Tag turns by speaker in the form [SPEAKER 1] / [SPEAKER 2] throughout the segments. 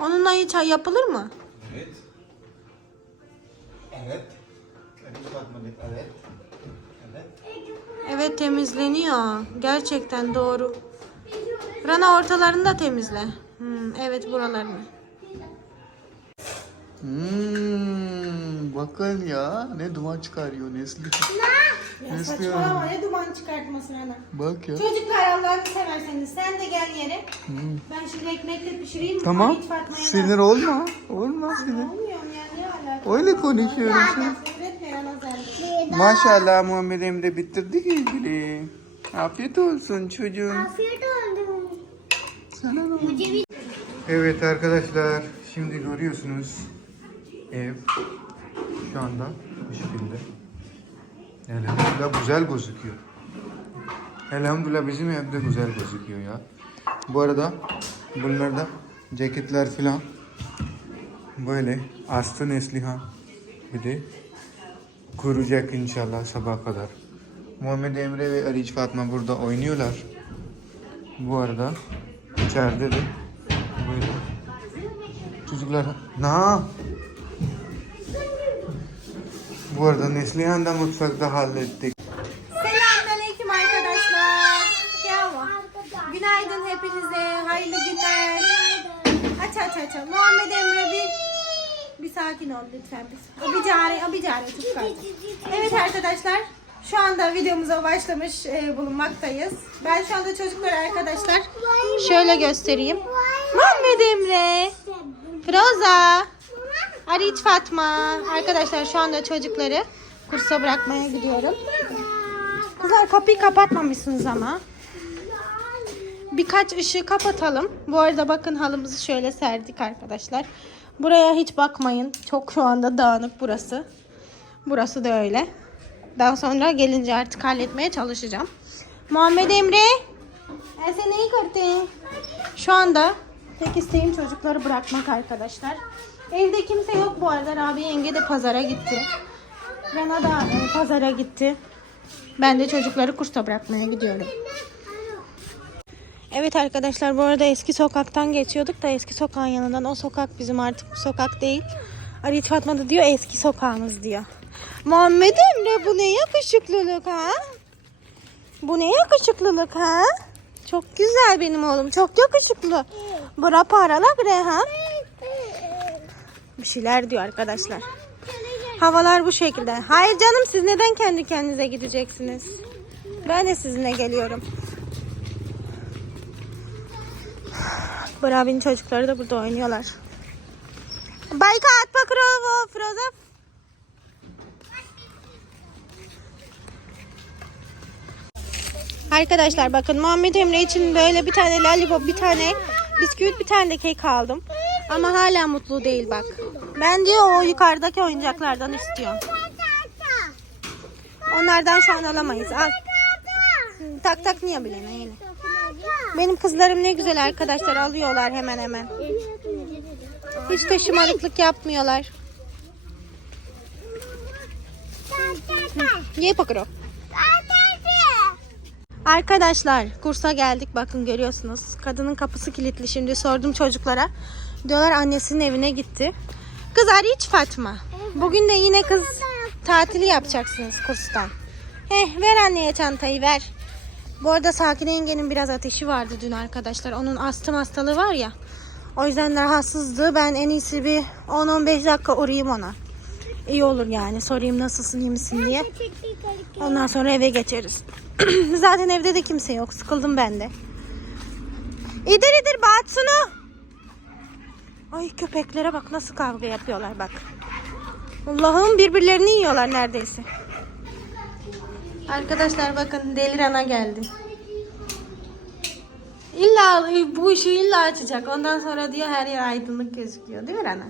[SPEAKER 1] Onunla hiç yapılır mı?
[SPEAKER 2] Evet. Evet. Evet. Evet.
[SPEAKER 1] Evet temizleniyor. Gerçekten doğru. Rana ortalarını da temizle. Hmm, evet buralarını.
[SPEAKER 2] Hmm, bakın ya ne duman çıkarıyor Nesli.
[SPEAKER 1] Ya
[SPEAKER 2] Nesli
[SPEAKER 1] saçmalama ne duman çıkartmasın ana.
[SPEAKER 2] Bak ya.
[SPEAKER 1] Çocuklar Allah'ını severseniz sen de gel yere. Ben şimdi ekmekle pişireyim.
[SPEAKER 2] Tamam. Sinir olma. Olma sinir.
[SPEAKER 1] Olmuyorum ya ne alaka?
[SPEAKER 2] Öyle konuşuyorum. Maşallah Muhammed Emre bitirdik ilgili. Afiyet olsun çocuğum.
[SPEAKER 3] Afiyet olsun.
[SPEAKER 2] Sana ne? Evet arkadaşlar şimdi görüyorsunuz ev şu anda bu şekilde. Elhamdülillah güzel gözüküyor. Elhamdülillah bizim evde güzel gözüküyor ya. Bu arada bunlar da ceketler filan böyle astı Neslihan bir de kuracak inşallah sabah kadar. Muhammed Emre ve Ariç Fatma burada oynuyorlar. Bu arada içeride de böyle çocuklar na bu arada Neslihan da mutfakta hallettik.
[SPEAKER 1] Selamünaleyküm arkadaşlar. Yava. Günaydın hepinize. Hayırlı günler. Aç aç aç. aç. Muhammed Emre bir bir sakin ol lütfen. Bir, cari tut kaldı. Evet arkadaşlar. Şu anda videomuza başlamış e, bulunmaktayız. Ben şu anda çocuklar arkadaşlar şöyle göstereyim. Muhammed Emre, Roza, Ariç Fatma. Arkadaşlar şu anda çocukları kursa bırakmaya gidiyorum. Kızlar kapıyı kapatmamışsınız ama. Birkaç ışığı kapatalım. Bu arada bakın halımızı şöyle serdik arkadaşlar. Buraya hiç bakmayın. Çok şu anda dağınık burası. Burası da öyle. Daha sonra gelince artık halletmeye çalışacağım. Muhammed Emre. Seni iyi kurtayım. Şu anda tek isteğim çocukları bırakmak arkadaşlar. Evde kimse yok bu arada. Rabi yenge de pazara gitti. Rana da e, pazara gitti. Ben de çocukları kursa bırakmaya gidiyorum. Evet arkadaşlar bu arada eski sokaktan geçiyorduk da eski sokağın yanından. O sokak bizim artık bu sokak değil. Arıç Fatma da diyor eski sokağımız diyor. Muhammed Emre bu ne yakışıklılık ha? Bu ne yakışıklılık ha? Çok güzel benim oğlum çok yakışıklı. Bura paralar bre ha? Bir şeyler diyor arkadaşlar. Havalar bu şekilde. Hayır canım siz neden kendi kendinize gideceksiniz? Ben de sizinle geliyorum. Bravi'nin çocukları da burada oynuyorlar. Bayka at bakrovo Froza. Arkadaşlar bakın Muhammed Emre için böyle bir tane lollipop, bir tane bisküvit, bir tane de kek aldım. Ama hala mutlu değil bak. Ben diyor o yukarıdaki oyuncaklardan istiyor. Onlardan şu an alamayız. Al. Tak tak niye bilene yine. Benim kızlarım ne güzel arkadaşlar alıyorlar hemen hemen. Hiç de şımarıklık yapmıyorlar. Ye pakro. Arkadaşlar kursa geldik bakın görüyorsunuz. Kadının kapısı kilitli şimdi sordum çocuklara. Diyorlar annesinin evine gitti. Kız hiç Fatma. Bugün de yine kız tatili yapacaksınız kurstan. Heh ver anneye çantayı ver. Bu arada Sakine yengenin biraz ateşi vardı dün arkadaşlar. Onun astım hastalığı var ya. O yüzden rahatsızdı. Ben en iyisi bir 10-15 dakika uğrayayım ona. İyi olur yani. Sorayım nasılsın iyi misin diye. Ondan sonra eve geçeriz. Zaten evde de kimse yok. Sıkıldım ben de. İdir idir Batsunu. Ay köpeklere bak nasıl kavga yapıyorlar bak. Allah'ım birbirlerini yiyorlar neredeyse. Arkadaşlar bakın Deli Rana geldi. İlla bu ışığı illa açacak. Ondan sonra diyor her yer aydınlık gözüküyor. Değil mi Rana?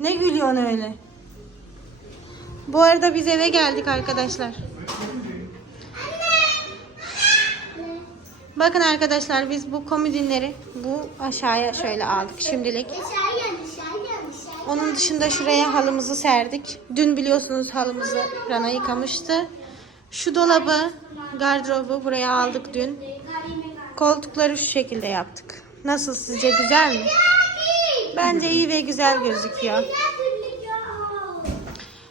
[SPEAKER 1] Ne gülüyorsun öyle? Bu arada biz eve geldik arkadaşlar. Bakın arkadaşlar biz bu komodinleri bu aşağıya şöyle aldık şimdilik. Onun dışında şuraya halımızı serdik. Dün biliyorsunuz halımızı Rana yıkamıştı. Şu dolabı, gardırobu buraya aldık dün. Koltukları şu şekilde yaptık. Nasıl sizce güzel mi? Bence iyi ve güzel gözüküyor.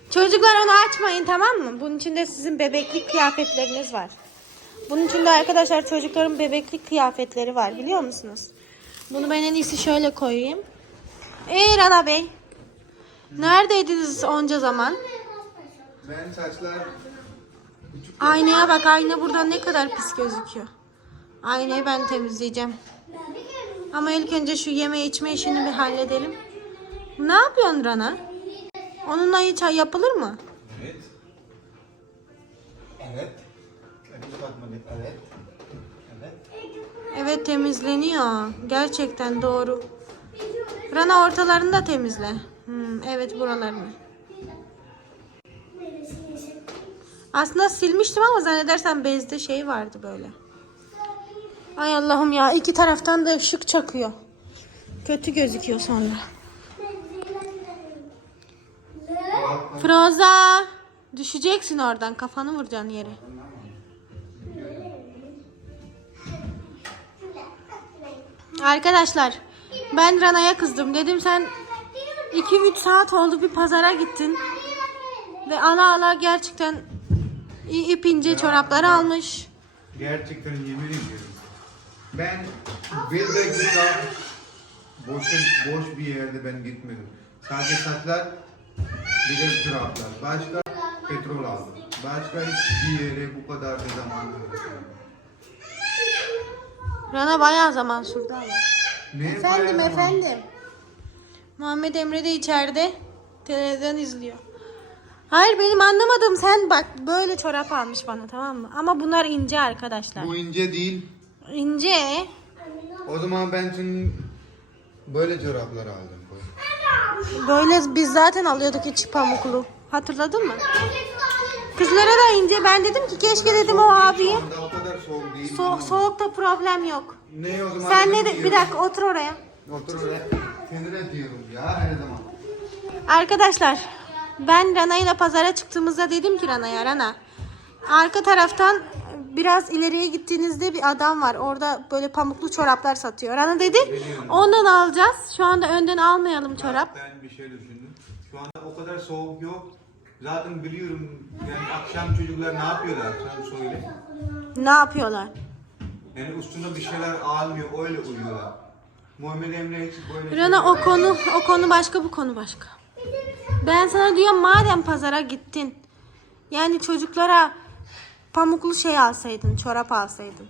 [SPEAKER 1] Çocuklar onu açmayın tamam mı? Bunun içinde sizin bebeklik kıyafetleriniz var. Bunun içinde arkadaşlar çocukların bebeklik kıyafetleri var biliyor musunuz? Bunu ben en iyisi şöyle koyayım. Ee Rana Bey. Neredeydiniz onca zaman?
[SPEAKER 2] Ben saçlar
[SPEAKER 1] Aynaya bak ayna buradan ne kadar pis gözüküyor. Aynayı ben temizleyeceğim. Ama ilk önce şu yeme içme işini bir halledelim. Ne yapıyorsun Rana? Onunla hiç yapılır mı?
[SPEAKER 2] Evet. Evet. Evet. Evet.
[SPEAKER 1] Temizleniyor. Gerçekten doğru. Rana ortalarını da temizle. Hmm, evet buralarını. Aslında silmiştim ama zannedersem bezde şey vardı böyle. Ay Allah'ım ya iki taraftan da ışık çakıyor. Kötü gözüküyor sonra. Froza düşeceksin oradan kafanı vuracaksın yere. Arkadaşlar ben Rana'ya kızdım. Dedim sen 2-3 saat oldu bir pazara gittin. Ve ala ala gerçekten ip ince çoraplar almış.
[SPEAKER 2] Gerçekten yemin ediyorum. Ben bir dakika boş, boş bir yerde ben gitmedim. Sadece saçlar bir de çoraplar. Başka petrol aldım. Başka hiçbir yere bu kadar da zaman.
[SPEAKER 1] Rana bayağı zaman sürdü ama.
[SPEAKER 2] Ne
[SPEAKER 1] Efendim
[SPEAKER 2] bayağı zaman-
[SPEAKER 1] efendim. Muhammed Emre de içeride televizyon izliyor. Hayır benim anlamadığım sen bak böyle çorap almış bana tamam mı? Ama bunlar ince arkadaşlar.
[SPEAKER 2] Bu ince değil.
[SPEAKER 1] İnce.
[SPEAKER 2] O zaman ben senin böyle çoraplar aldım. Böyle.
[SPEAKER 1] Böyle biz zaten alıyorduk içi pamuklu. Hatırladın mı? Kızlara da ince. Ben dedim ki keşke dedim o abiye.
[SPEAKER 2] O kadar soğuk değil.
[SPEAKER 1] So soğukta problem yok.
[SPEAKER 2] Ne o zaman?
[SPEAKER 1] Sen ne de bir dakika otur oraya.
[SPEAKER 2] Otur oraya. Kendine diyorum ya her zaman.
[SPEAKER 1] Arkadaşlar ben Rana ile pazara çıktığımızda dedim ki Rana'ya Rana arka taraftan biraz ileriye gittiğinizde bir adam var. Orada böyle pamuklu çoraplar satıyor. Rana dedi ondan alacağız. Şu anda önden almayalım çorap.
[SPEAKER 2] Ben bir şey düşündüm. Şu anda o kadar soğuk yok. Zaten biliyorum yani akşam çocuklar ne yapıyorlar sen söyle.
[SPEAKER 1] Ne yapıyorlar?
[SPEAKER 2] Yani üstüne bir şeyler almıyor öyle uyuyorlar. Muhammed Emre hiç böyle
[SPEAKER 1] Rana o konu o konu başka bu konu başka. Ben sana diyorum madem pazara gittin. Yani çocuklara pamuklu şey alsaydın, çorap alsaydın.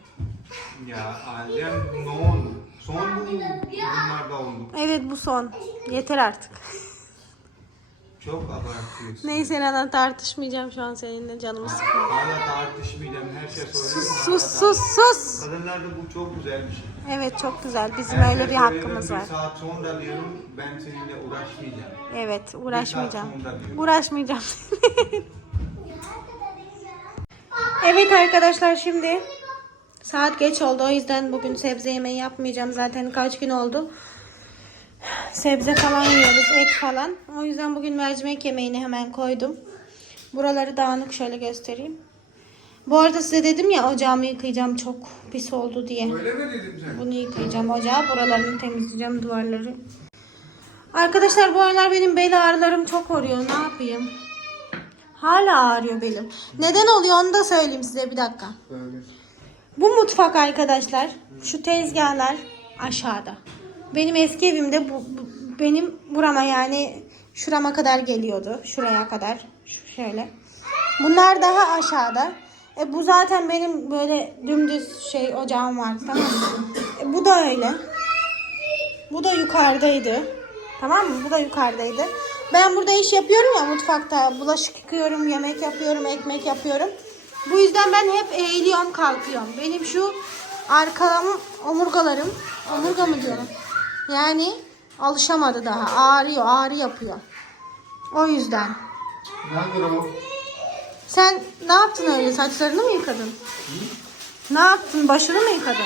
[SPEAKER 2] Ya alem ne oldu? Son bu bunlarda oldu.
[SPEAKER 1] Evet bu son. Yeter artık.
[SPEAKER 2] Çok abartıyorsun.
[SPEAKER 1] Neyse Rana tartışmayacağım şu an seninle canımı sıkma.
[SPEAKER 2] Hala tartışmayacağım her şey söylüyorum.
[SPEAKER 1] Sus sus sus.
[SPEAKER 2] Kadınlarda bu çok güzel bir şey.
[SPEAKER 1] Evet çok güzel. Bizim
[SPEAKER 2] Her
[SPEAKER 1] öyle
[SPEAKER 2] şey
[SPEAKER 1] bir
[SPEAKER 2] söylüyorum,
[SPEAKER 1] hakkımız var.
[SPEAKER 2] Bir saat sonra diyorum ben seninle uğraşmayacağım.
[SPEAKER 1] Evet uğraşmayacağım.
[SPEAKER 2] Bir saat sonra diyorum.
[SPEAKER 1] Uğraşmayacağım. evet arkadaşlar şimdi saat geç oldu. O yüzden bugün sebze yemeği yapmayacağım. Zaten kaç gün oldu. Sebze falan yiyoruz. Et falan. O yüzden bugün mercimek yemeğini hemen koydum. Buraları dağınık şöyle göstereyim. Bu arada size dedim ya ocağımı yıkayacağım çok pis oldu diye.
[SPEAKER 2] Öyle mi dedim sen?
[SPEAKER 1] Bunu yıkayacağım ocağı. Buralarını temizleyeceğim duvarları. Arkadaşlar bu aralar benim bel ağrılarım çok oluyor. Ne yapayım? Hala ağrıyor belim. Neden oluyor onu da söyleyeyim size bir dakika. Bu mutfak arkadaşlar. Şu tezgahlar aşağıda. Benim eski evimde bu, bu- benim burama yani şurama kadar geliyordu. Şuraya kadar. Şöyle. Bunlar daha aşağıda. E bu zaten benim böyle dümdüz şey ocağım var tamam mı? E bu da öyle. Bu da yukarıdaydı. Tamam mı? Bu da yukarıdaydı. Ben burada iş yapıyorum ya mutfakta. Bulaşık yıkıyorum, yemek yapıyorum, ekmek yapıyorum. Bu yüzden ben hep eğiliyorum, kalkıyorum. Benim şu arkam omurgalarım, omurga mı diyorum? Yani alışamadı daha. Ağrıyor, ağrı yapıyor. O yüzden.
[SPEAKER 2] Nedir o?
[SPEAKER 1] Sen ne yaptın öyle? Saçlarını mı yıkadın? Ne yaptın? Başını mı yıkadın?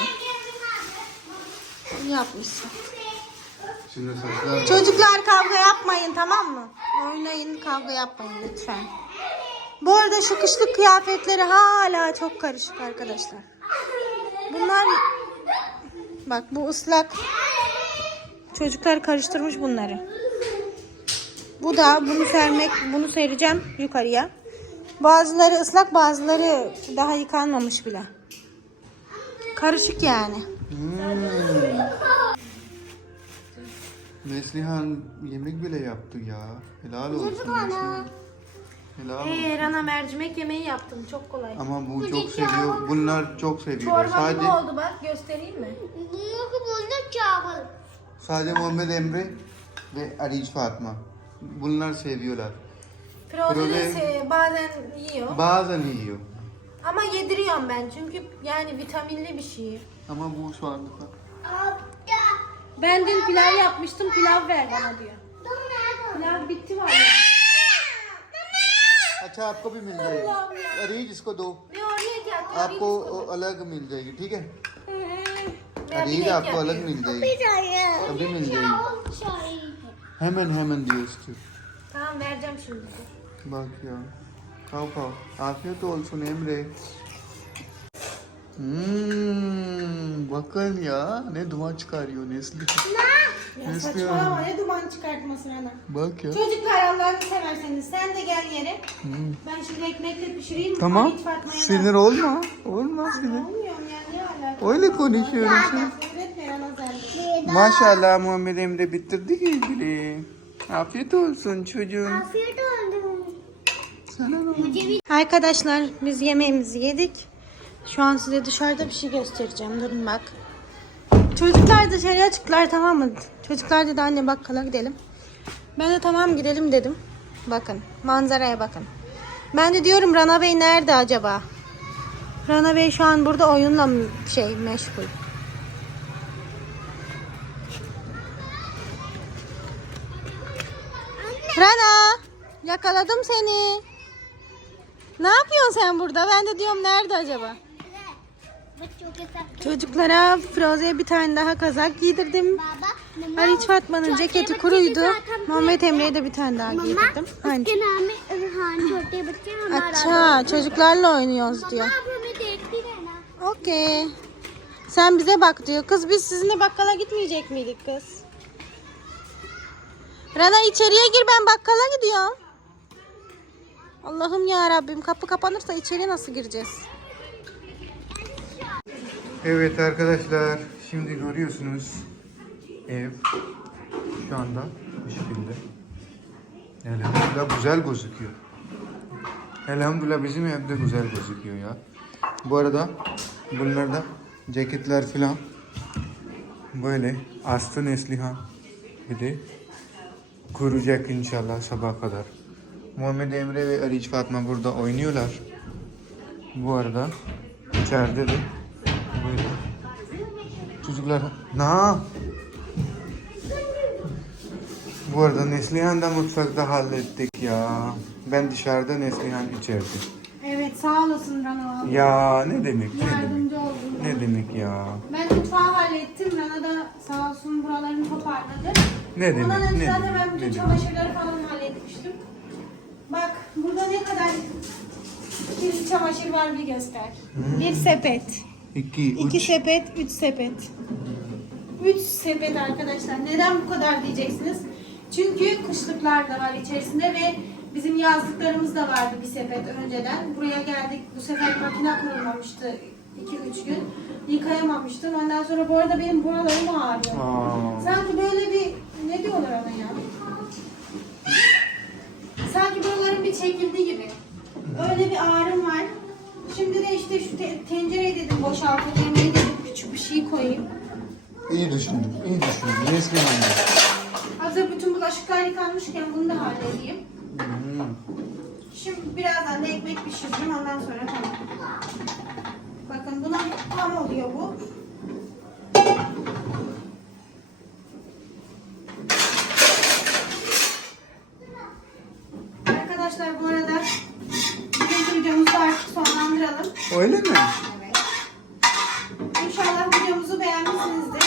[SPEAKER 1] İyi yapmışsın.
[SPEAKER 2] Şimdi saçlar
[SPEAKER 1] Çocuklar kavga yapmayın tamam mı? Oynayın kavga yapmayın lütfen. Bu arada şu kışlık kıyafetleri hala çok karışık arkadaşlar. Bunlar bak bu ıslak Çocuklar karıştırmış bunları. Bu da bunu sermek, bunu sereceğim yukarıya. Bazıları ıslak, bazıları daha yıkanmamış bile. Karışık yani. Hmm.
[SPEAKER 2] Neslihan yemek bile yaptı ya. Helal olsun. Neslihan. Helal.
[SPEAKER 1] Ee, Rana mercimek yemeği yaptım. Çok kolay.
[SPEAKER 2] Ama bu, bu çok seviyor. Bunlar çok seviyor.
[SPEAKER 1] Çorba
[SPEAKER 2] Sadece...
[SPEAKER 1] oldu bak göstereyim mi?
[SPEAKER 3] Bunlar çok
[SPEAKER 2] sadece Muhammed Emre ve Ariç Fatma. Bunlar seviyorlar.
[SPEAKER 1] Firoze de
[SPEAKER 2] Firoze-
[SPEAKER 1] se- bazen yiyor.
[SPEAKER 2] Bazen yiyor.
[SPEAKER 1] Ama yediriyorum ben. Çünkü yani vitaminli bir şey.
[SPEAKER 2] Ama bu şu anda
[SPEAKER 1] Ben dün pilav yapmıştım. Pilav ver bana diyor. Pilav bitti var ya.
[SPEAKER 2] अच्छा आपको भी मिल जाएगी अरीज इसको दो
[SPEAKER 1] Ne oraya gel.
[SPEAKER 2] आपको अलग मिल जाएगी ठीक है
[SPEAKER 1] Ben bir
[SPEAKER 2] अरीज
[SPEAKER 1] de
[SPEAKER 2] आपको अलग मिल जाएगी
[SPEAKER 3] चाहिए
[SPEAKER 2] अभी
[SPEAKER 3] Demin değil.
[SPEAKER 2] Hemen hemen diye istiyor.
[SPEAKER 1] Tamam vereceğim şimdi.
[SPEAKER 2] Bak ya. Kav kav. Afiyet olsun Emre. Hmm, bakın ya ne duman çıkarıyor Nesli.
[SPEAKER 1] Ya
[SPEAKER 2] Nesli
[SPEAKER 1] saçmalama ne duman çıkartmasın ana.
[SPEAKER 2] Bak ya.
[SPEAKER 1] Çocuklar Allah'ını severseniz sen de gel yere.
[SPEAKER 2] Hmm.
[SPEAKER 1] Ben şimdi ekmekle pişireyim.
[SPEAKER 2] Tamam. Sinir olma. Olma sinir.
[SPEAKER 1] Olmuyorum ya ne alaka.
[SPEAKER 2] Öyle konuşuyoruz. Maşallah Muhammed Emre bitirdik ilgili. Afiyet olsun çocuğum.
[SPEAKER 3] afiyet olsun
[SPEAKER 2] Sana ne oldu?
[SPEAKER 1] Arkadaşlar biz yemeğimizi yedik. Şu an size dışarıda bir şey göstereceğim. Durun bak. Çocuklar dışarıya çıktılar tamam mı? Çocuklar dedi anne bakkala gidelim. Ben de tamam gidelim dedim. Bakın manzaraya bakın. Ben de diyorum Rana Bey nerede acaba? Rana Bey şu an burada oyunla şey meşgul. Rana yakaladım seni. Ne yapıyorsun sen burada? Ben de diyorum nerede acaba? Çocuklara Froze'ye bir tane daha kazak giydirdim. Haliç Fatma'nın ceketi kuruydu. Muhammed Emre'ye de bir tane daha giydirdim. Aynı.
[SPEAKER 3] Şey.
[SPEAKER 1] Aça çocuklarla oynuyoruz diyor. Okey. Sen bize bak diyor. Kız biz sizinle bakkala gitmeyecek miydik kız? Rana içeriye gir ben bakkala gidiyorum. Allah'ım ya Rabbim kapı kapanırsa içeri nasıl gireceğiz?
[SPEAKER 2] Evet arkadaşlar şimdi görüyorsunuz ev şu anda bu şekilde. Elhamdülillah güzel gözüküyor. Elhamdülillah bizim evde güzel gözüküyor ya. Bu arada bunlarda ceketler filan böyle astı Neslihan bir de kuracak inşallah sabah kadar. Muhammed Emre ve Ariç Fatma burada oynuyorlar. Bu arada içeride de böyle çocuklar na bu arada Neslihan da mutfakta hallettik ya. Ben dışarıda Neslihan içeride.
[SPEAKER 1] Evet sağ olasın Rana abi.
[SPEAKER 2] Ya ne demek ne demek. Ne demek ya.
[SPEAKER 1] Ben mutfağı hallettim. Rana da sağ olsun buralarını toparladı.
[SPEAKER 2] Ne demek,
[SPEAKER 1] Ondan önce
[SPEAKER 2] ne
[SPEAKER 1] zaten
[SPEAKER 2] demek,
[SPEAKER 1] ben bütün çamaşırları falan halletmiştim. Bak burada ne kadar bir çamaşır var bir göster. Bir sepet.
[SPEAKER 2] İki,
[SPEAKER 1] iki
[SPEAKER 2] üç.
[SPEAKER 1] sepet, üç sepet. Üç sepet arkadaşlar. Neden bu kadar diyeceksiniz? Çünkü kışlıklar da var içerisinde ve bizim yazlıklarımız da vardı bir sepet önceden. Buraya geldik. Bu sefer makine kurulmamıştı 2-3 gün. Yıkayamamıştım. Ondan sonra bu arada benim buralarım ağrıyor.
[SPEAKER 2] Aa,
[SPEAKER 1] Sanki böyle bir ne diyorlar ona ya? Sanki buraların bir çekildi gibi. Öyle bir ağrım var. Şimdi de işte şu te- tencereyi dedim boşaltayım. Yemeği dedim küçük bir şey koyayım.
[SPEAKER 2] iyi düşündüm, iyi düşündüm. Neslihan da.
[SPEAKER 1] Hazır bütün bulaşıklar yıkanmışken bunu da halledeyim. Şimdi birazdan da ekmek pişireceğim ondan sonra tamam. Bakın buna tam oluyor bu. Arkadaşlar bu arada bugünkü videomuzu artık sonlandıralım.
[SPEAKER 2] Öyle mi?
[SPEAKER 1] Evet. İnşallah videomuzu beğenmişsinizdir.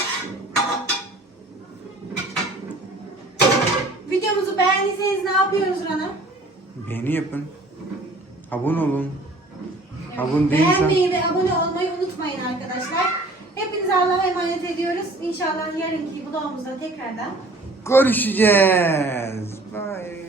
[SPEAKER 1] Videomuzu beğendiyseniz ne yapıyoruz Rana?
[SPEAKER 2] Beğeni yapın. Abone olun. Abone
[SPEAKER 1] Beğenmeyi ve abone olmayı unutmayın arkadaşlar. Hepinizi Allah'a emanet ediyoruz. İnşallah yarınki vlogumuzda tekrardan
[SPEAKER 2] Görüşeceğiz. Bye.